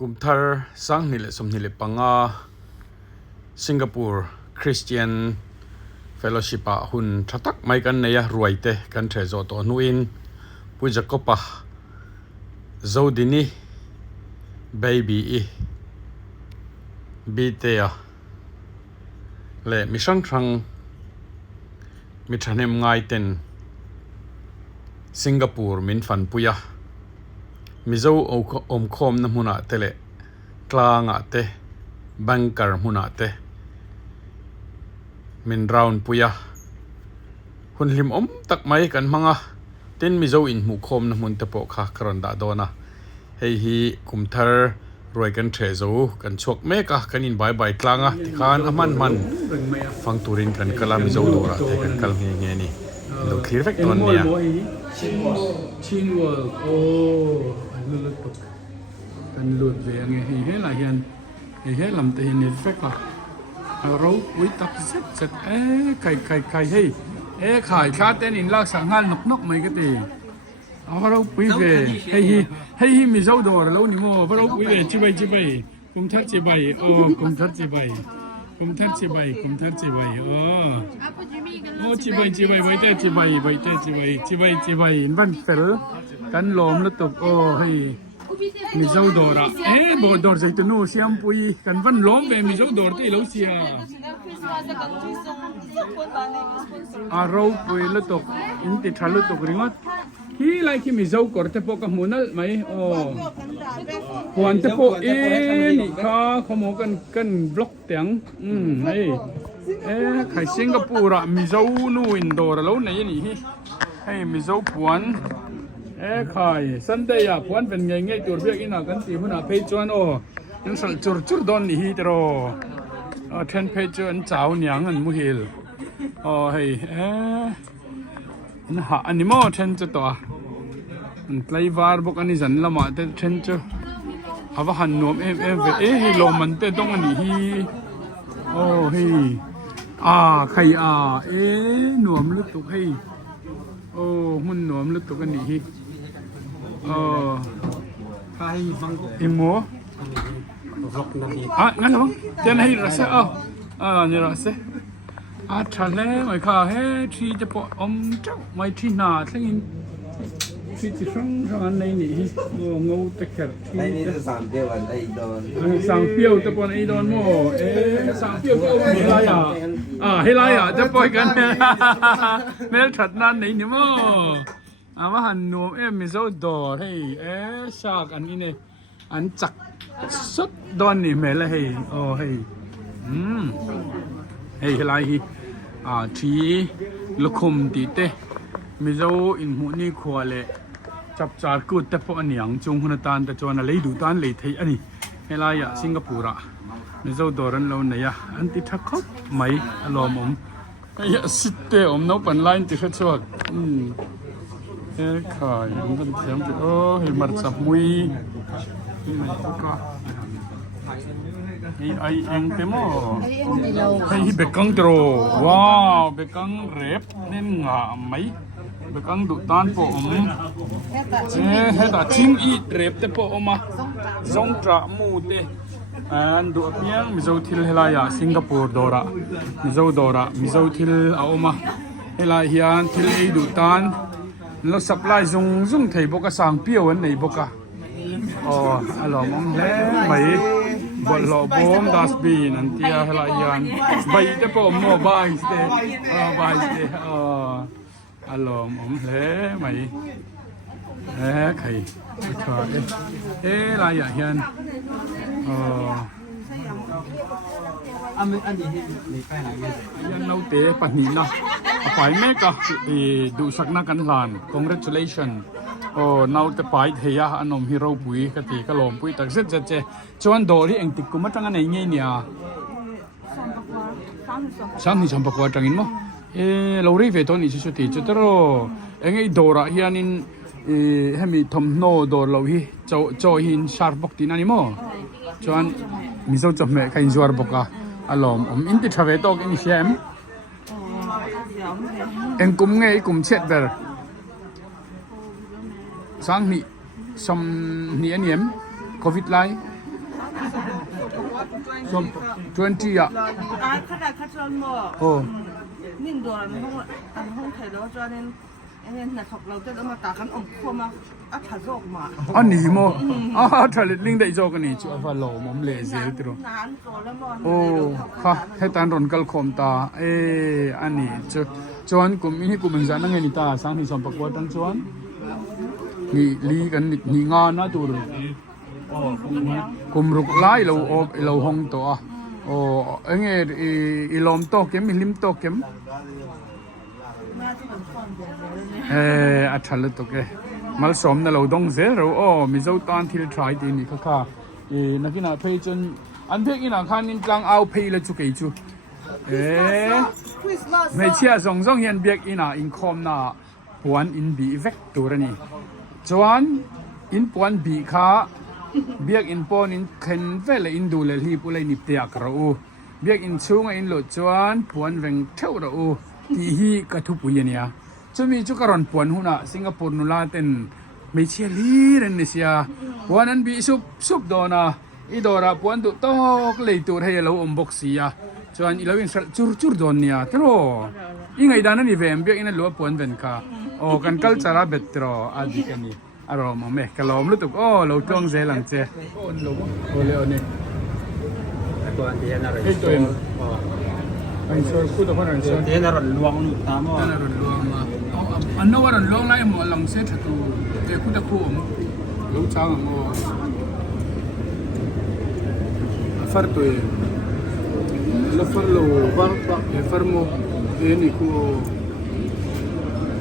กุมทาร์สังนิเลสมนิเลปังอาสิงคโปร์คริสเตียนเฟลโลชิปหุ่นทักไม่กันเนี่ยรวยเตกันเทโซตัวนุอินปุจกปะโจดินีเบบี้บีเตียเล่มิชังครั้งมิทันเอ็มไงเต็นสิงคโปร์มินฟันปุยะมิโซอมคอมน้ำมุนาเตเลกลางอาเตบังการมุนาเตมินราวน์ปุยะหุ่นลิมตักไม่กันมังอ่ะเต้นมิโซอินมุคอมน้ำมุนเตปอกค่ะกรันดาโดนะเฮ้ยกุมทาร์รวยกันเทโซกันชกเมกะกันอินใบกลางอ่ะที่ขานอามันฟังตูรินกันกลามิโซโดระเตกันกลางเงี้ยนี่ดูคลีร์เฟกตอนเนี้ยชินวัวโอ้ลุดตกกันลุดเวียงไงเฮ้ยหลายยันเฮ้ยลำเตนเนฟเฟกต์เราวิตักเสร็จไก่เฮ้ยขายคาเต้นอินลักสังหารนกไม่ก็ตีเราปุยเวเฮ้ยมีเจ้าดอร์แล้วนี่โม่เราปุยเวจิบกุมทัดจิบโอ้กุมทัดจิบโอ้จิบไว้เต้จิบบ้านเฟลกันล้อมแล้วตกโอ้เฮ้ยมีเจ้าดอร์บอดอร์ใจตัวโน้เสียมปุยกันบ้านล้อมเวมีเจ้าดอร์ที่เราเสียเราปุยแล้วตกอินติดทะลุตกริงอ่ะฮีไลค์มีเจ้ากอดเตปอกกับมุนัลไหมโอ้หวนเตปอกนี่ค่ะเขาโมกันบล็อกเตียงไอ้ใครสิงคโปร์อะมีเจ้านู่นดอร์แล้วไหนนี่ให้มีเจ้าพวนใครสันเดียพวนเป็นไงตัวเรียกอินากันตีมันอะเพจวนโอ้ยังสั่งจุดดอนนี่ฮีตรอเทนเพจวนเจ้าหยังอันมุฮิลโอ้เฮ้นะอันนี้มั่วเทนจะตัวมันไกลวาร์บุกอันนี้สันละมาเตเทนจะเอาว่าหันนวมฮิโลมันเตต้องอันนี้ฮีโอ้ฮีใครนวมลึกตุกให้โอ้หุ่นนวมลึกตุกอันนี้ฮีใครฟังอิโมงั้นเหรอเจนให้รัสเซ่นี่รัสเซ่ทะเลไม่ค่ะที่จะปอมเจ้าไม่ที่นาทั้งอินที่ช่างอันนี้งูตะเกียบไอ้นี่จะสามเดียวกันไอ้ดอนสั่งเปรี้ยวตะปนไอ้ดอนโม่สั่งเปรี้ยวก็เอาเฮลายเฮลายจะปล่อยกันเมลถัดนั่นนี่โม่ว่าหันนวมมิโซดอให้ชากอันนี้เนี่ยอันจักสุดดอนนี่เมลให้ให้เฮลายที่ลูกคมตีเตมิโซอินหูนี่ขวาเลยจับจาร์กูแต่พวกอันยังจงหุ่นตานแต่จวนอะไรดูตานเลยที่อันนี้เฮลายสิงคโปร์อะมิโซดอรันเราเนี่ยอันที่ทักเขาไม่อารมณ์สิเตน้องปันไลน์ที่เขาชอบขายมันเสียงโอ้เฮมาร์ซับมุยไอเองเต็มอ่ะไอเบกังโตรว้าวเบกังเร็บเน่นงาไหมเบกังดุตานปอมเฮดาชิงอีเร็บเตปอมอ่ะซงตรามูเตอันดูเพียงมิโซทิลเฮลายาสิงคโปร์ดอระมิโซทิลเอามาเฮลายานทิลเอดุตานแล้วสับไล่ซงไทยบกสังเปียวอันไหนบกะอารมณ์แรงไหมบอลลบอมดัสบีนันที่อะไรยันใบเตปอมโมบายสเตอารมณ์แรงไหมใครอะไรยันอันนี้มีไปไหนยังเราเตะปันนี้นะไปเมกะดูสักนักกันหลาน congratulation นาวเตะไปเทียอันนมฮีโร่ปุยกติกะลมปุยตักเสร็จเจจวนโดรีเองติกุมาจังอันไหนเนี่ยช่างนี่ฉันบอกว่าจังอินมั้งเราเรียกเวทนี่ชุดที่จุดโรเองไอ้โดระเฮียนินให้มีทอมโนโดเราฮีโจหินชาร์บกตินั่นนี่มั้งจวนมิโซจับเมฆใครจวาร์บกะอารมณ์อินติทเวตอกอินเชียมเอ็งกุมไงกุมเช็ดเบอร์สังนี่สมนี่อันเนียมโควิดไล som 20 อ่ะ ขนาดคัดลอนหมอ โอ้ นิ่งตัวมันห้องไทยแล้วจอนั้นอันนี้นะครับเราจะเอามาตากันอมควมาอัดถัดโรคมา อันนี้มั้งอ่าถ้าเลิงได้จอกันนี่ชัวร์ว่าเราหมอมเลเซลติโร นานตัวแล้วมอน โอ้ค่ะให้ตานรอนกัลคอมตาอันนี้จวนกลุ่มนี้กลุ่มมันจะนั่งเงินตาสังที่สมประกวดตั้งจวนนี่ลีกันนี่งานนะตัวกลุ่มรุกไล่เราห้องตัวโอ้เอ็งอีลมโตเข็มอีลิมโตเข็ม น่าจะเป็นความเดือดเลยเนี่ย อัฐเลยตัวแกมาสมนั่นเราต้องเสียเราโอ้มีเจ้าตานที่ทรายตีนี่ค่ะนักกินเพย์จนอันเพียงอินาคันนินกลางเอาเพย์เลยจุกไอจูไม่เชื่อส่งเห็นเบียกอินาอินคอมน่ะปวนอินบีเวกตัวนี้จวนอินปวนบีค่ะเบียกอินปอนอินเข็นเวลอินดูเลยฮีปุเลยนิบเตียกเราเบียกอินชูงอินหลุดจวนปวนเวงเท่าเราที่ฮีกระทุปุยเนี่ยจะมีจุกรอนปวนหุ่นอ่ะสิงคโปร์นุลาเต็นไม่เชื่อลีเรนนิสยาวันนั้นบีซุบโดนะอีดอราปวนตุตอกเลยตัวให้เราอมบกสีอ่ะจวนอีเราอินจุดโดนเนี่ยตรออีไงด้านนั้นอีเวมเบียกอินลัวปวนเป็นค่ะโอ้กันกัลจาราเบตรออาดิกันนี่อารมณ์เมฆกะลอมลุตุกโอ้เราจ้องเซลังเจโอ้เราโอ้เลวนี่ ตัวอันที่นั่นอะไร ไอ้ตัวไอ้ส่วนคู่ตัวพันธุ์ส่วน ที่นั่นเราลวงตามว่า นั่นรวมมาอันนั้นว่ารวมไล่หมดหลังเสร็จตัวเด็กคู่ตะคู่มั้งลูกช้างมั้งฟาร์ตัวแล้วฟาร์โลบาร์ปะฟาร์โมนี่คู่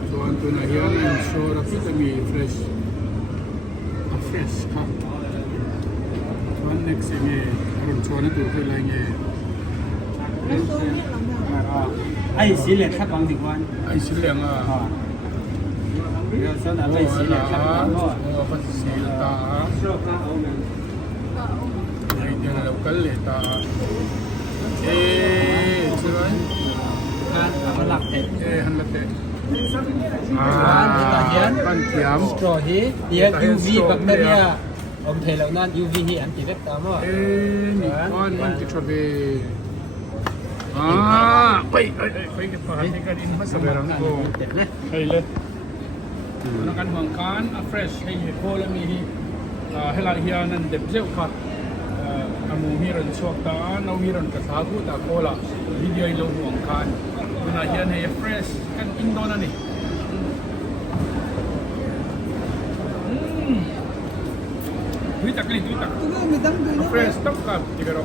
ส่วนตัวนั้นยังไม่ชัวร์พี่จะมีเฟรชครับส่วน next เนี่ยรุ่นชวนนี่ตัวเป็นอะไรเนี่ย ไอ้สีเหลืองคัดวางถึงวัน ไอ้ชิ้นเหลืองอ่ะ เดี๋ยวส่วนอะไรสีเหลืองคัดวางก็ Facilita. ชอบนะเอาเงิน Idea na local ta. Sila. งานเอาหลักเตะ Hanlate. เฮียน Pan tiam. สตรอฮีเฮียน UV แบคทีเรียอมเทแล้วนั่น UV ฮีอันที่เล็กตามว่า Ni kon man ti trabe. Pai ke pahati ka din mas sabarang ko. เจ็บนะ Hey le. Ano kan mangkan a fresh hey ko la mi hi. Hela hiya nan dep zeu khat. Amu hiran chok ta no hiran ka sa ku ta ko la. Video ilo huang kan. Na hiyan hey fresh kan indo na ni. Tuitak li tuitak. Fresh top ka tigaro.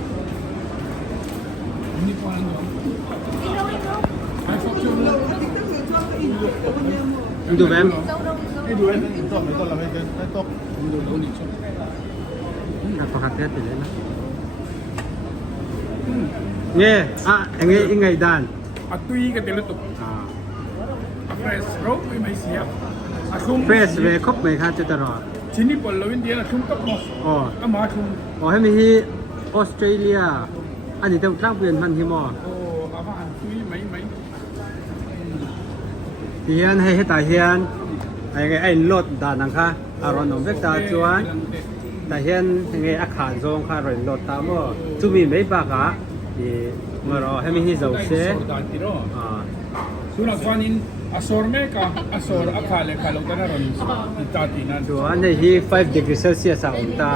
Hindi ko ano. Ay fuck you. ดูแม่ Hey du en top ito la hey top. Indo lo ni chok. ประคับเทสไปเลยนะเนี่ยยังไงด้าน Atui ka tilutok. Fresh rope may siya. Akum เฟสเวครบไหมครับจะตลอด Sini pun lawin dia nak tungkap mo. อ๋อ Ama tung. อ๋อให้มีที่ออสเตรเลียอันนี้ต้องตั้งเปลี่ยนพันธุ์ที่มอ Oh, apa atui mai. เฮียนให้ตาเฮียนไอ้รถด่านนังค่ะอารมณ์เวกตาจวนตาเฮียนยังไงอาคารทรงค่ะรถรถตามว่าจุมีไม่ปากะที่เมื่อเราให้มีที่เจ้าเส Dan tiro. อ่า Suna kwanin asor me ka asor akale kalau kana ron itati nan. จวนในที่5 degrees Celsius อ่ะตา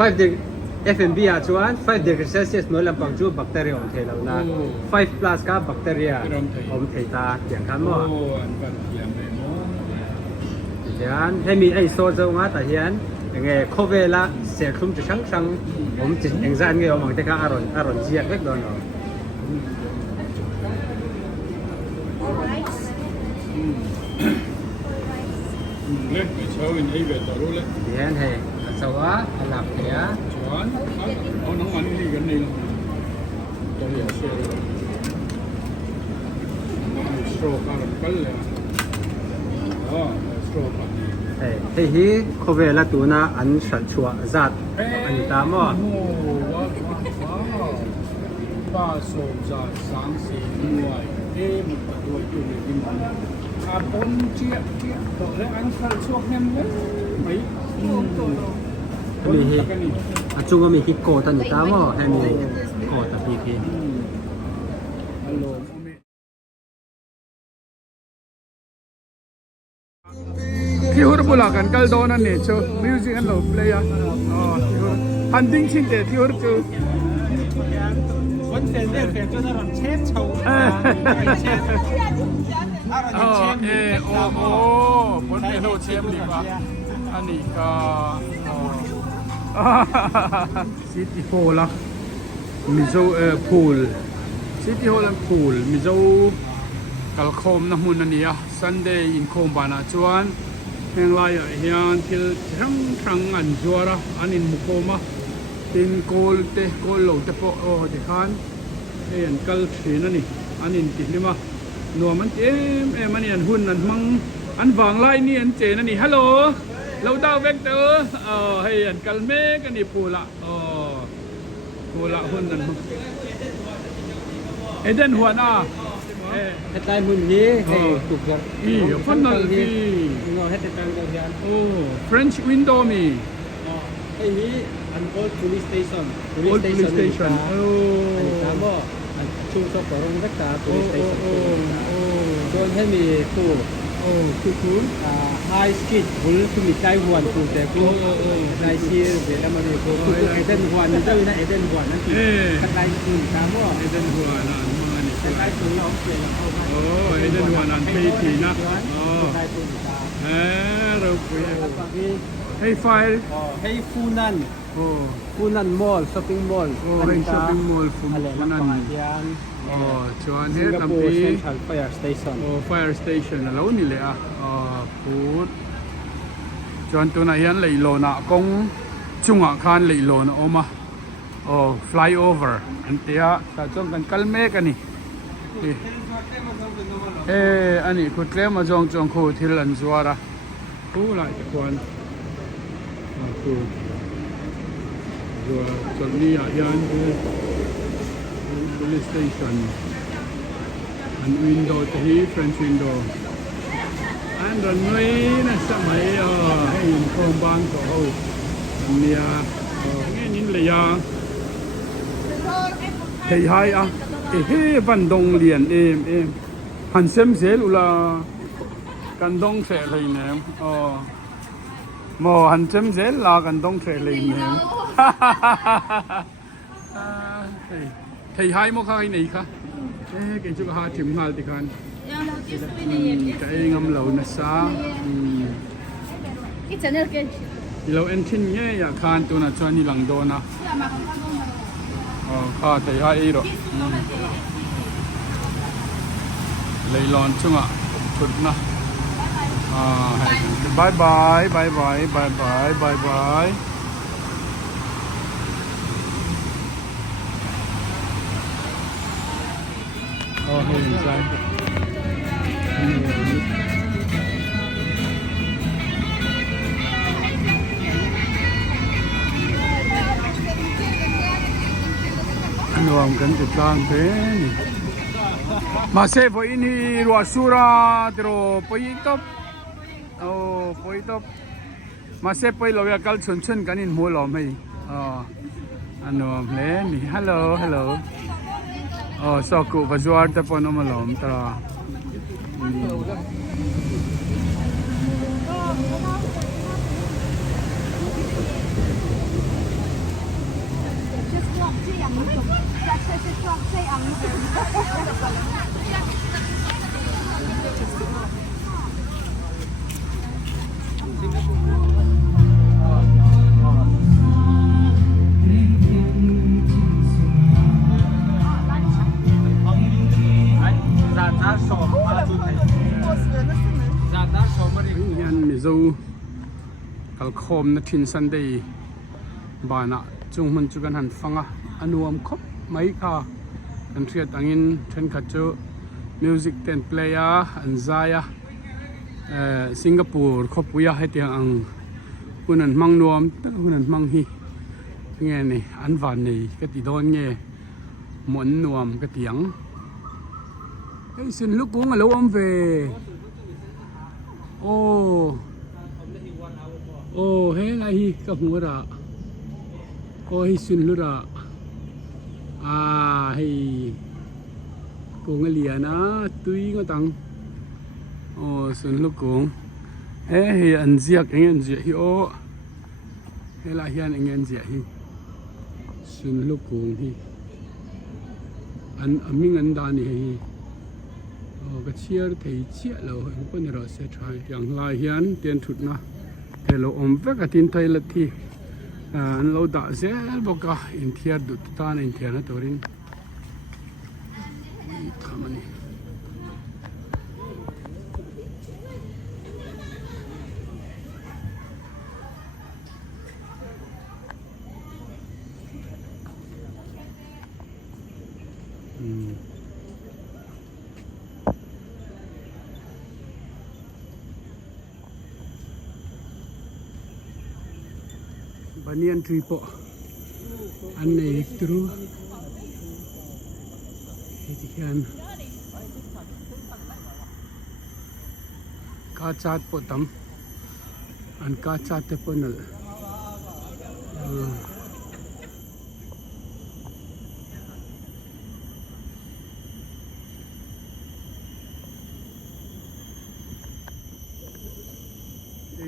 5 degree FMB อ่ะจวน5 degrees Celsius น้อยลำบากจูแบคทีเรียของเทเรานะ5 plus กับแบคทีเรียของเทตาอย่างนั้นว่า Oh, an kan tiam me mo. เฮียนให้มีไอ้โซเจอมาแต่เฮียนยังไงโคเวล่าเสียคุ้มจะช่างผมจะเอ็งซานเงี้ยเอามาแต่ก็อร่อยเจียกเล็กน้อย Le, me chawin ai ve taru le. เฮียนให้สวะหลับเฮีย Chuan, au nang man li gan nei. To ya so. Stroke ka kal le. Ah, stroke ka ni. เฮ้ยฮีโคเวล่าตัวน่ะอันสัตว์ชัวจัดอันนี้ตามว่า Ba so za sang si nuai. Mu pa tu tu ni din. A pon chia to le an khal chuak nem le. Mai. มีฮี Ka ni. chung có mình cái cổ tận ta mà hay mình cổ tận thì kia ที่ฮุรบุลากันกัลโดนันเนี่ยชูมิวสิกอันโลเพลย์อ๋อที่ฮุรฮันดิ้งชินเดที่ฮุรชู วันเสาร์เนี่ยเป็นตัวนั้นเชฟโชว์ อ๋อโอ้ผลเป็นโลเชมดีกว่าอันนี้ก็ซิตี้โฮลละมิโซพูลซิตี้โฮลพูลมิโซกัลโคมน้ำมันนี่อ่ะซันเดย์อินโคมบานาจวนแห่งไรเฮียนที่ทั้งอันจัวระอันนี้มุโคมาตินโกลเตโกลโลเตโปโอเดคานเฮียนกัลชีนั่นนี่อันนี้ติดนี่มาหนัวมันมันนี่อันหุ่นอันมังอันวางไล่นี่อันเจนั่นนี่ฮัลโหลเราดาวเวกเตอร์เฮียนกัลเมกันนี่ปูละหุ่นอันมังเอเดนหัวหน้าhết tay mình nhé hay chụp giật phân là gì nó hết tay đầu tiên French window mi hay nhé an old police station old police station anh sao mà anh chung cho có rong tất cả police station rồi hay mi khu khu high street bull tu mi tai huan tu te khu nai chia về làm gì khu Eden huan ni đâu na Eden huanนั่นคือกันไล่คุณsao mà Eden huanนะกันไล่คุณเราเปลี่ยนเอเดนหัวนันปีทีนะเราคุยให้ไฟให้ฟูนันมอลช้อปปิ้งมอลให้ช้อปปิ้งมอลฟูนันชวนให้ทำปีไฟร์สเตชันFire Station แล้วนี่เลยพูดชวนตัวไหนยันเลยโลนะกงจุงอาคารเลยโลนะออกมาflyover อันเดียแต่จงกันกัลเมกันนี่อันนี้คุณเลี้ยมาจงคูที่ลันจวาระผู้หลายคนคูจนนี้ยันคือ police station อันวินโดว์ที่ French window อันรันเวย์นะสมัยให้ยินโครงบ้านเขาอันนี้งี้นินเลยเฮ้ยไฮวันดงเลียนหันเซมเซลอุลากันดงเสเลยเนี่ยมอหันเซมเซลลากันดงเสเลยเนี่ยเฮ้ยไฮโมค่าให้ไหนคะเก่งจุกหาถิ่มหาติกันแต่เองอำเหล่านะซาเราเอ็นทินเงี้ยอยากคานตัวน่ะชวนนี่หลังโดนนะข้าแต่ให้หรอเลยร้อนช่วงชุดนะบายบายบายบายบายบายบายบายเห็นใจรวมกันติดตามเป็นมาเซฟอินี่รัวสุราตรปอยท็อปปอยท็อปมาเซฟไปเราอยากกันชนกันอินหัวหล่อไหมอันนู้นเลยนี่ฮัลโหลฮัลโหลสกุปัจจุบันแต่ปนมาหล่อมตรายันมิซูกัลคอมนัทินซันเดย์บานะจงมันจุกันหันฟังอันวมคบไม่ค่ะอันเทียดอังอินเทนขัดจูมิวสิกเต้นเพลย์อันซายสิงคโปร์คบวิยาให้เตียงอังหุ่นอันมังนวมแต่หุ่นอันมังฮีเงี้ยนี่อันวานนี่ก็ติดโดนเงี้ยหมุนนวมก็เตียงไอ้สินลูกกุ้งอะไรวะเวโอ้เฮ้ยไงกับหัวระ Ôi xin lúc đó à hay cùng cái liền á tuy có tăng xin lúc cùng ê thì anh giặc anh giặc hiểu hay là hiện anh giặc hi xin lúc cùng hi anh mình anh đàn này hi cái chia thì chia lâu anh có nhớ sẽ try yang lại hiện tiền thụt na cái lâu vét cái tiền thay là thì anh lâu đã dễ bốc cả in thiệt đứt tan in thiệt nó tôi rin tham anh Banyan tree po aneh terus ikan kacat po tam an kacat po nal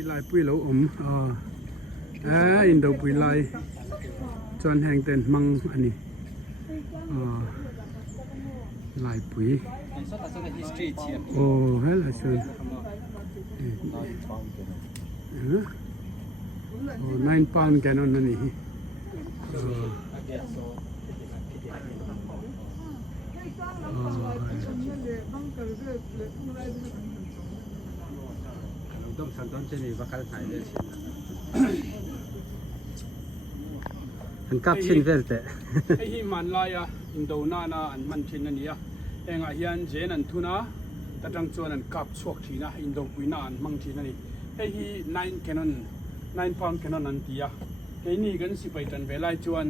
lại pui lẩu in đầu bụi lai chọn hàng tên măng anh này lại bụi hay là chọn 9 pound cái nó này đông sản phẩm trên này và khai thác để anh cắt xin về thếไอ้ที่มันลายอ่ะอินโดนานะอันมันชินนั่นนี่อ่ะเองอ่ะยันเจนันทุนะแต่จังจวนอันกับชวกทีนะอินโดปุยนาอันมังทีนั่นนี่ไอ้ที่9 cannon 9 pound cannon นั่นทีอ่ะไอ้นี่กันสิไปจันเวลาจวน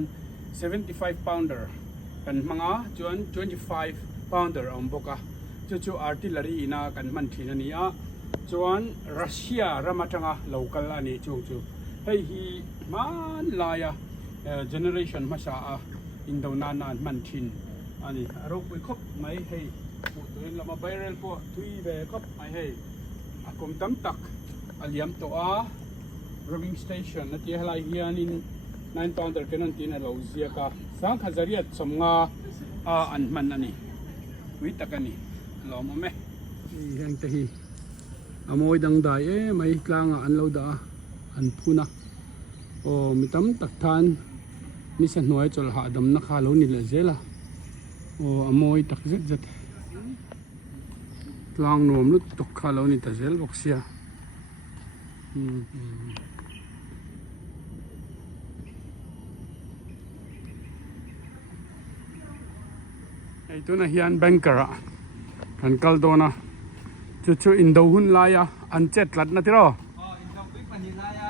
75 pounder กันมังอ่ะจวน25 pounder อมบกอ่ะจู่ๆ artillery นะกันมันทีนั่นนี่อ่ะจวนรัสเซียรามาจังอ่ะ local อันนี้จู่ๆไอ้ที่มันลายอ่ะgeneration มาชาอินโดนานานมันชินอันนี้เราไปคบไม่ให้ตัวเรามาไบเรลพวกทุยไปคบไม่ให้อากรมตั้มตักอาเลียมตัว rowing station นั่นที่อะไรเฮียนิน9 pounder กันนั่นที่เราเสียกันสังขจริยสมงาอันมันอันนี้วิตกันนี่เรามาไหมแห่งที่อโมยดังได้ไม่กลางอันเราด่าอันพูนะมีตั้มตักทานนี่ฉันหน่วยจลหาดำนักข่าวนี่แหละเจ้าละอโมยตักเจ็ดลางนวมลุกตกข่าวนี่แต่เจ้าบอกเสียไอ้ตัวนั้นฮิอันแบงเกอร์อันกัลโดนะจู่ๆอินโดหุ่นลายอันเจ็ดลัดนะที่รอ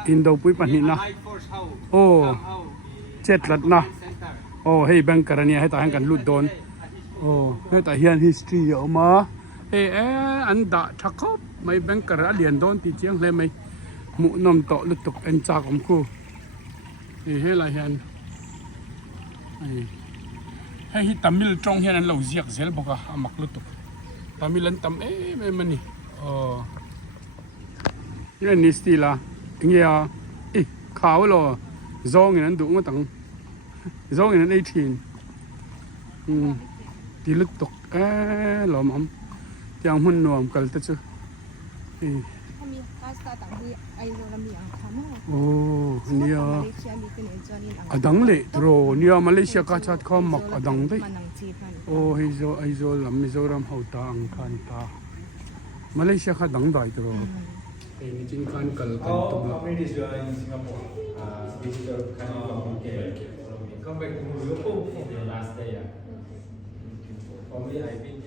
อินโดปุยปันหินนะเจ็ดลัดนะให้แบงก์กันเนี่ยให้ตาให้กันลุดโดนให้ตาเฮียน history ออกมาอันดาชักคบไม่แบงก์กันเรียนโดนตีเจียงเลยไม่หมุนมโตลุดตกเอ็นจากของกูให้ละเฮียนให้ตามิลจงเฮียนเราเสียกเสียบอกว่ามักลุดตกตามิลันตามไม่มันนี่นี่สตีละเงี้ยข่าวเราจองอย่างนั้นดูมาตั้งจองอย่างนั้น18ที่ลึกตกหล่อมั่มที่อังหุ่นนวมกันแต่จู่มีคาสตาต่างที่ไอโรลามีอังคารเนี่ยดังเลยโรเนี่ยมาเลเซียก็ชัดข้อมักดังได้ไอโซลำมิโซรัมเขาตาอังคารตามาเลเซียก็ดังได้โรจินกันกัลกันตุลา This is in Singapore. This is coming from UK. Come back to Singapore for the last day. For me, I think.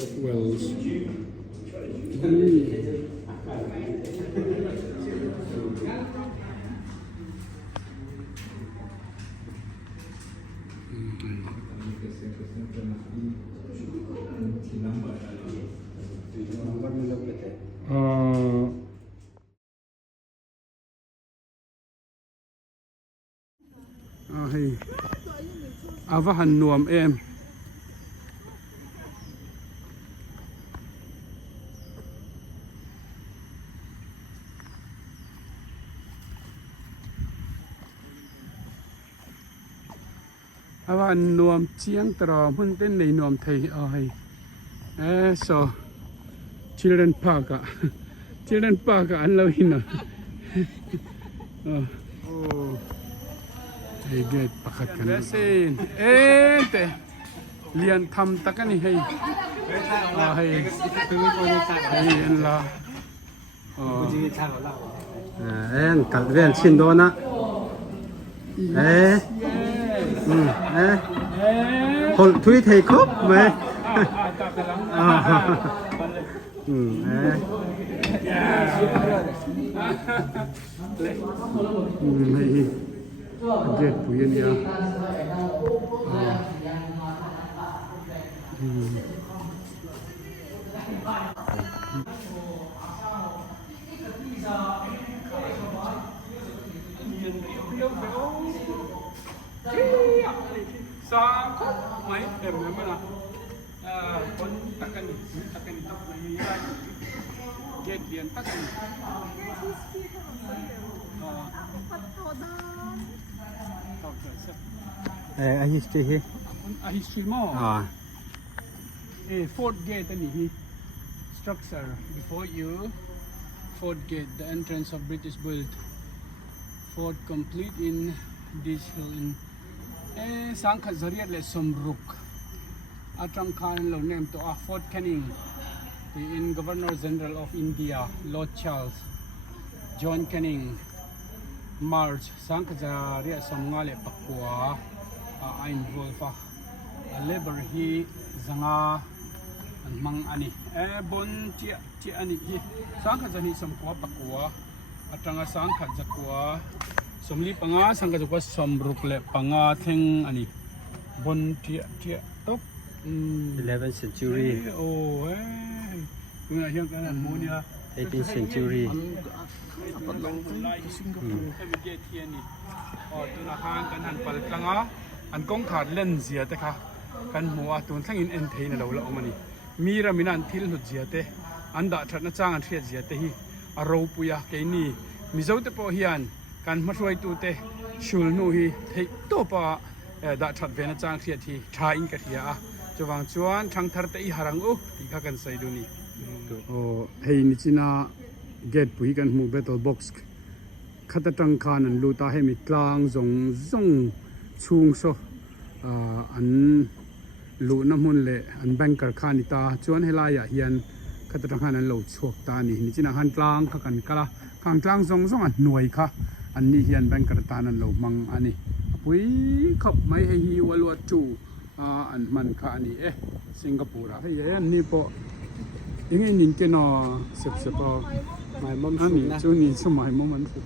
of Wells เอ่อให้อาว่าหันนวมเอ็มอาว่าหันนวมเชียงตรอพุ่นเต้นในนวมไทยเอาให้so children park children park อันเราหินโอ้ไอ้เกตปักกันเสนเตเรียนทำตะกันนี่ให้ให้อันละกัดเวียนชินโดนะคนทุยเทครบไหมให้เกตปุยนี่อ่ะสามคนไหมเต็มเลยมั้ยล่ะคนตะกันนี่ต้องไม่ได้เกตเรียนตะกันไอ้ฮิสตรีฮีhistory mo Fort Gate ani hi structure before you Fort Gate the entrance of British built fort complete in this hill in Sangkhat Zariat le Somruk Atram Khan lo name to Fort Canning the in Governor General of India Lord Charles John Canning March Sangkhat Zariat Somngale Pakwa involve labor hi zanga an mang ani bon chi ani hi Sangkhat Zani Somkwa Pakwa atanga Sangkhat Zakwa somli panga Sangkhat Zakwa Somruk le panga theng ani bon chi tok 11th century kuna hiang kana monia 18th century tuna hang kan han pal tlanga an kong thar len zia te kha kan hmuwa tun thlangin en theina lo la omani mira minan thil hlut zia te an da thatna chang an thriat zia te hi a ro puya ke ni mizo te po hian kan hmathuai tu te shul nu hi thei to pa da that vena chang thriat hi tha in ka thia a chuwang chuan thang thar te i harang u ti kha kan sai du ni hei ni china gate pui kan hmu battle box khata tang khan an lu ta he mi tlang zong chung so an lu na mun le an banker khan ta chuan helaya hian khata tang khan an lo chuak ta ni china han tlang kha kan kala khang tlang zong an nuai kha an ni hian banker ta an lo mang ani pui khop mai he hi walwa chu an man kha ani Singapore he an ni po ingin nin ke no sep my mom ani chu ni chu mai mom an fu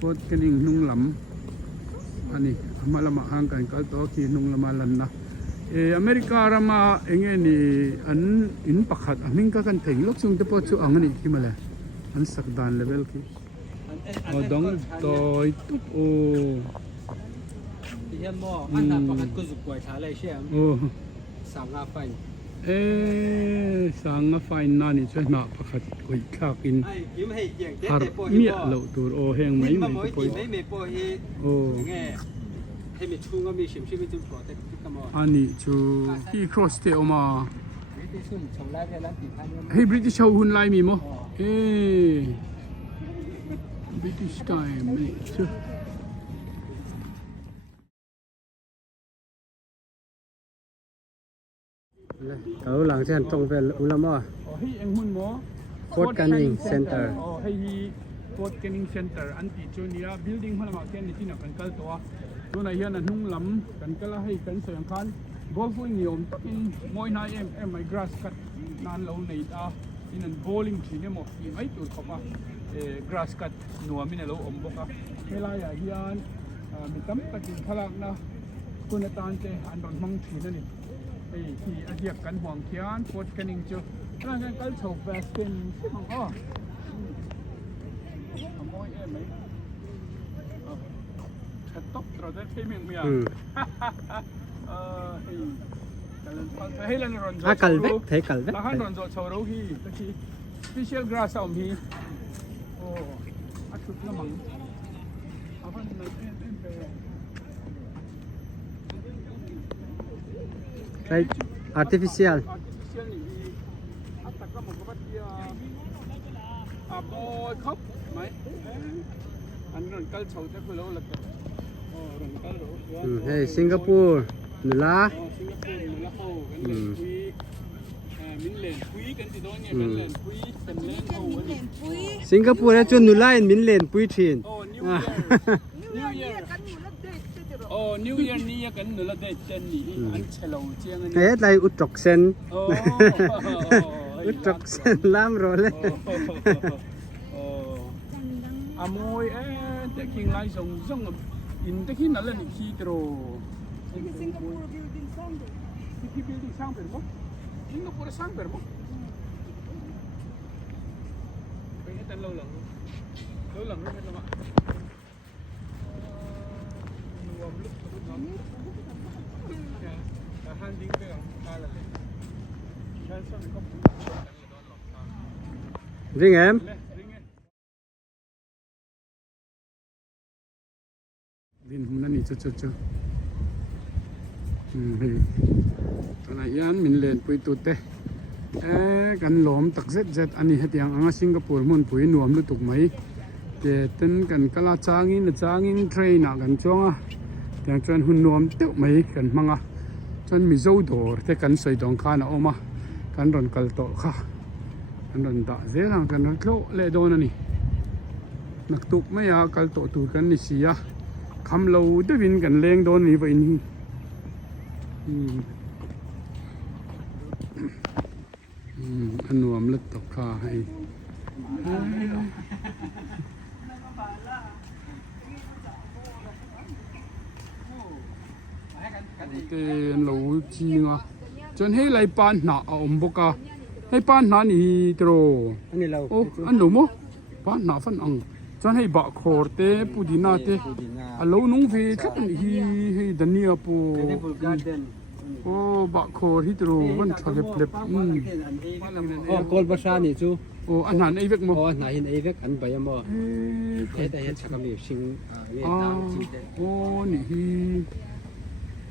Fort Canning nung lam ani malama hang kan kal to ki nung lama lan na America rama enge ni an in pakhat aming ka kan theng lok chung te po chu ang ani ki mala an sakdan level ki dong toy tut hian mo an pakhat ko zukwai tha lai siam sanga fine sanga fine na ni chhe na pakhat koi thak in ai kim hei kiang te har te po mi lo tur heng mai mai poi me po hi nge he mi chunga mi sim sim chu pro te ka mo ani chu ki cross te oma te sun chong la ve la ti phan hey British how hun lai mi mo British time tàu làng trên tông về ulam à Hey, ang hun mo? Fort Canning Center. Hey, Fort Canning Center. Anti Chunia building mo naman kaya nito na kankal to. Doon na yan anong lam kankala hay kan sa yang kan. Golf wing yun takin mo na my grass cut nan law na ita. Inan bowling chine mo ay tul ko pa. Grass cut nuwa min law omboka. Kaya yan mitam takin halak na kunatan te andon mang chine ni. Hey, ajiak kan huang kian Fort Canning chu. Kaya nga kalso baskin mang amoy may top troder filming mo yan. Hey lan ron zo. kalvek thấy kalvek Lahan ron zo choro hi. Taki special grass om hi. Atut namang. Apan na right artificial artificial ni at taka mo kapat dia boy khóc mấy anh ron kal chau te ko lo la ka ron kal ro hey Singapore nula Singapore la ho kan len kui min len kui kan ti do ne kan len kui kan len ho ani Singapore là chun nula in min len pui thin New Year ni ya kan nula de chen ni an chelo chiang ani hey lai utok sen oh utok sen lam ro le amoy te king lai song song in te kin ala ni ki tro Singapore building sang per mo Singapore sang per mo pe tan lâu lang hết rồi mà handing pe ang kala le chan sa ko riêng em din hum nani chu tona yan min len pui tu te kan lom tak zet ani hetiang anga Singapore mun pui nuam lu tuk mai ke ten kan kala changin train a kan chonga tiang chuan hun nuam teuh mai kan manga chuan mizo dor te kan soi dong khan a oma kan ron kal to kha kan ron da zelang kan ron tlo le don ani nak tuk mai a kal to tu kan ni sia kham lo de win kan leng don ni vai ni an nuam lat to kha hai tên lẩu chi nga chân hay lại pan na ông bốc à hay pan na ni tro anh lâu ô anh lẩu mo pan na phân ang chân hay bạc khor te pudina te à lẩu nung về chắc hi dania po ô bạc khor hi tro vẫn thà lep oh kol basa ni chu ô anh hàn ấy vek mo oh na hin ai vek an bay mo thế tại hiện chắc mi sing ye ta chi de ô ni hi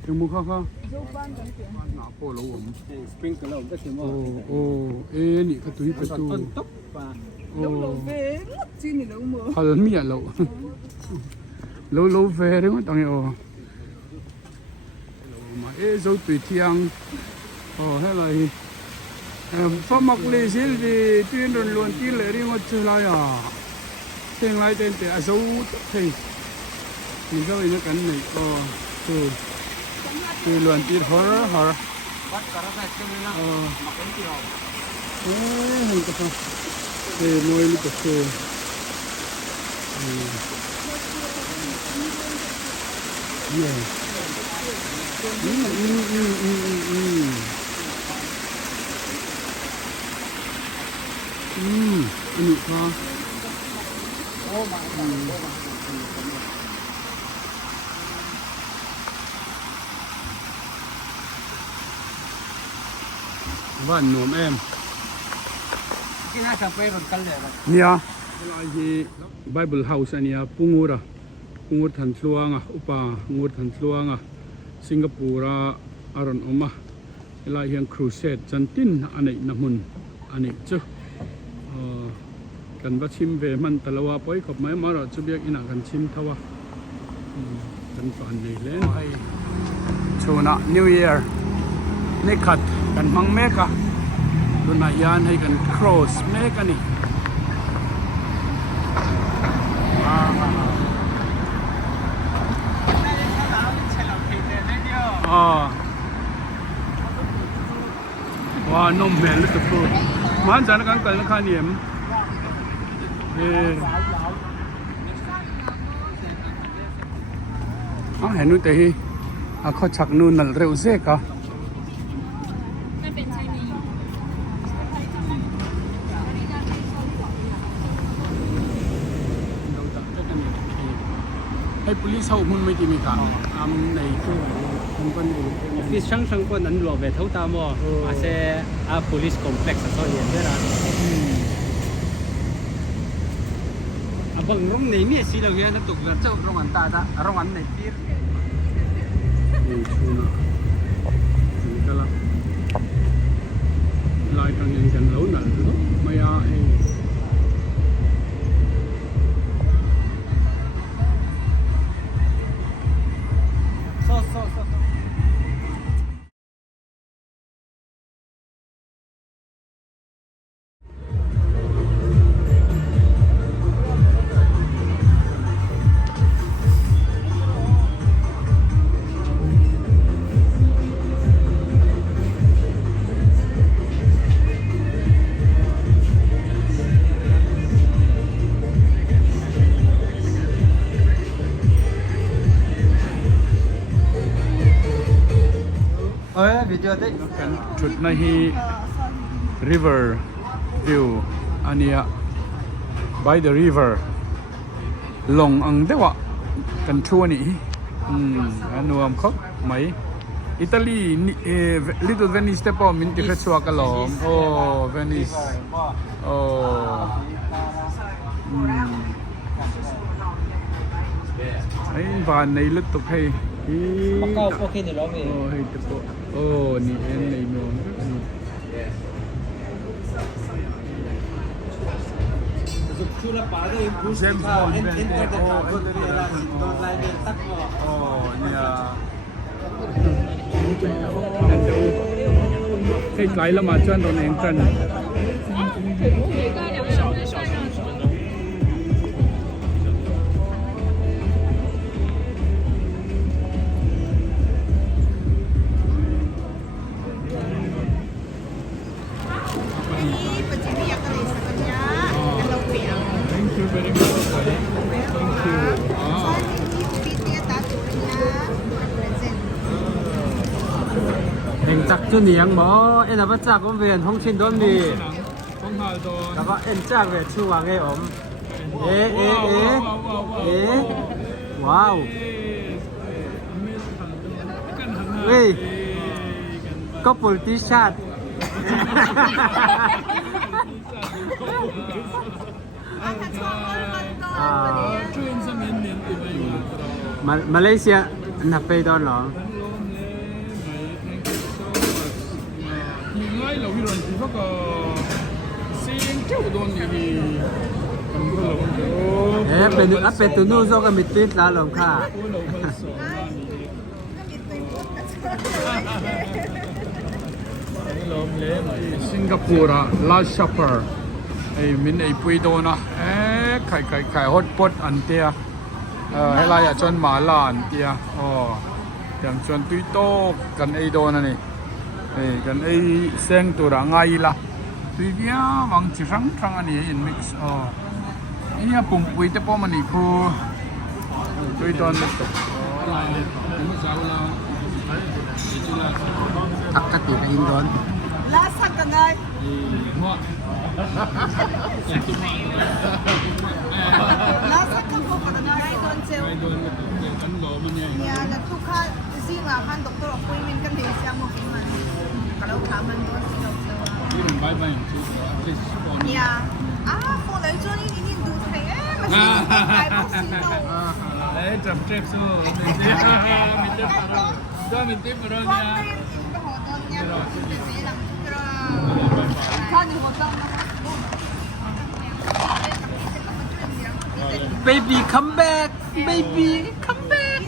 yung mukha ka na po lẩu om sprinkle om ta chi mo ô ni ka tu ka tu top pa ô về chi ni lâu mưa hal mi ya lo lo ve re ma tang yo ma zo tui thiang he lai fa mak le sil di tin ron lon tin le ri ngot chu la ya theng lai ten te a zo thei ni zo ina kan nei tu lon tin hor bắt cả ra cái này mặc cái gì rồi hay ka pa moi lu ka se yeah ini ka oh my god van nuam em cái này sao phải còn cân lệ vậy nia lai hi Bible house ania pungur than tluanga upa ngur than tluanga Singapore aron oma lai hian crusade chantin anei namun ani chu kan va chim ve man talawa poi khop mai mara chubiak ina kan chim thawa kan pan nei le ai chuna new year นี่ขัดกันมังเมกะดูนายานให้กัน cross เมกะนี่ว้านมแม่ลึกตัวมันจะนักการแต่ละคันเนี่ยเห็นนู่นแต่ฮีเขาชักนู่นนั่นเร็วเสียกะให้ police เขามุ่งไม่ดีมีกันในตู้มันเป็น office ช่างคนนั้นหลบไปเท่าตามว่าอาเซpolice complex ซอยเย็นได้ละบางรุ่งนี้เนี่ยสิเราเนี่ยนักตุกเจ้ารงวันตาจ้ะรงวันไหนตีร์นี่ชูนะนี่ก็ละลายทางยังกันแล้วนั่นหรือไม่อะวิดีโอได้ จุดนี้ river view อันนี้ by the river ลงอังเดวะกันชัวนี่อันนู้นครับไหมอิตาลีlittle Venice แต่พอมินติเพชัวกันหรอโอ้เวนิสโอ้ไอ้บ้านในลึกตุกให้มาเก้าโอเคเดี๋ยวเราไปโอ้ให้ตะโกโอ้นี่เอ็นในโน่นชูละป่าได้บูสต์ค่ะเอ็นเตอร์เดอะคาร์ก็ได้ละโดนไล่เดินตักก็โอ้เนี่ยให้ไกลแล้วมาจนตรงเองกันเห็นจักจุนียังบ่เอ็นว่าจักก็เวียนห้องชินโดนดีแล้วก็เอ็นจักเวียนชื่อว่าไงอมว้าวเฮ้ยก็ปุติชาติมาเลเซียนับไปตอนหรอเราวิโรจน์ที่พวกเสียงเจ้าโดนอย่างนี้เป็นตัวนู้นโซกันมิดติดแล้วหรอค่ะสิงคโปร์ last supper ไอ้มินไอ้ปุยโดนะไข่ฮอตพอตอันเตียให้ลายจนหมาลานเตียอย่างชวนตุยโตกันไอ้โดนะนี่กันไอ้เสียงตัวร่างไงล่ะตุยเดียบางทีครั้งอันนี้อินมิกซ์นี่ปุ่มปุยแต่พอมันอีกคู่ตุยตอนตักกติกับอินโดนแล้วสักกันไงแล้วสักกันพวกกันไงโดนเซลเนี่ยแล้วทุกข้าสิ่งอ่ะพันดรคุยมินกันถึงเสียงหมดมันkalau kamu tu siapa? Ini bye-bye. Ya. Kalau itu ini dua saya masih bye bye sih. Trip tu. Minta orang ya. Baby come back, baby come back,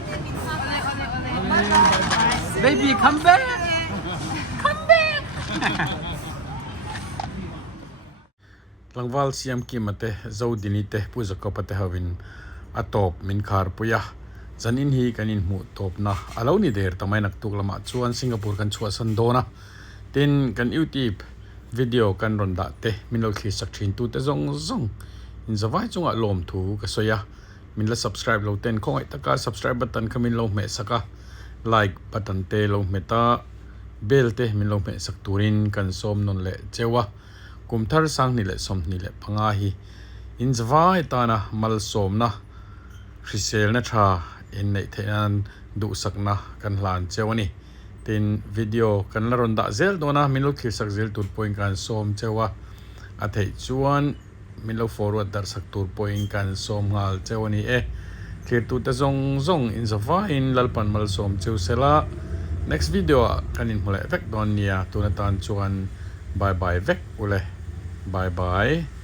baby come back. langwal siam ki mate zo dinite pu zakopate hawin atop min khar puya zanin hi kanin mu top na alo ni der tamai nak tuk lama chuan Singapore kan chua san dona tin kan YouTube video kan ronda te minol khi sak thin tu te zong zong in zawai chunga lom thu ka soya min la subscribe lo ten khongai taka subscribe button kamin lo me saka like button te lo meta bell te min lo me sak turin kan som non le chewa kum thar sang ni le som ni le panga hi in zawai ta na mal som na hrisel na tha in nei thean du sakna kan hlan chewani tin video kan la ron da zel dona min lo khil sak zel tur point kan som chewa a thei chuan min lo forward dar sak tur point kan som ngal chewani e thir tu ta zong zong in zawai in lalpan mal som chew sela next video kanin mole vek don nia tunatan chuan bye bye vek ule bye bye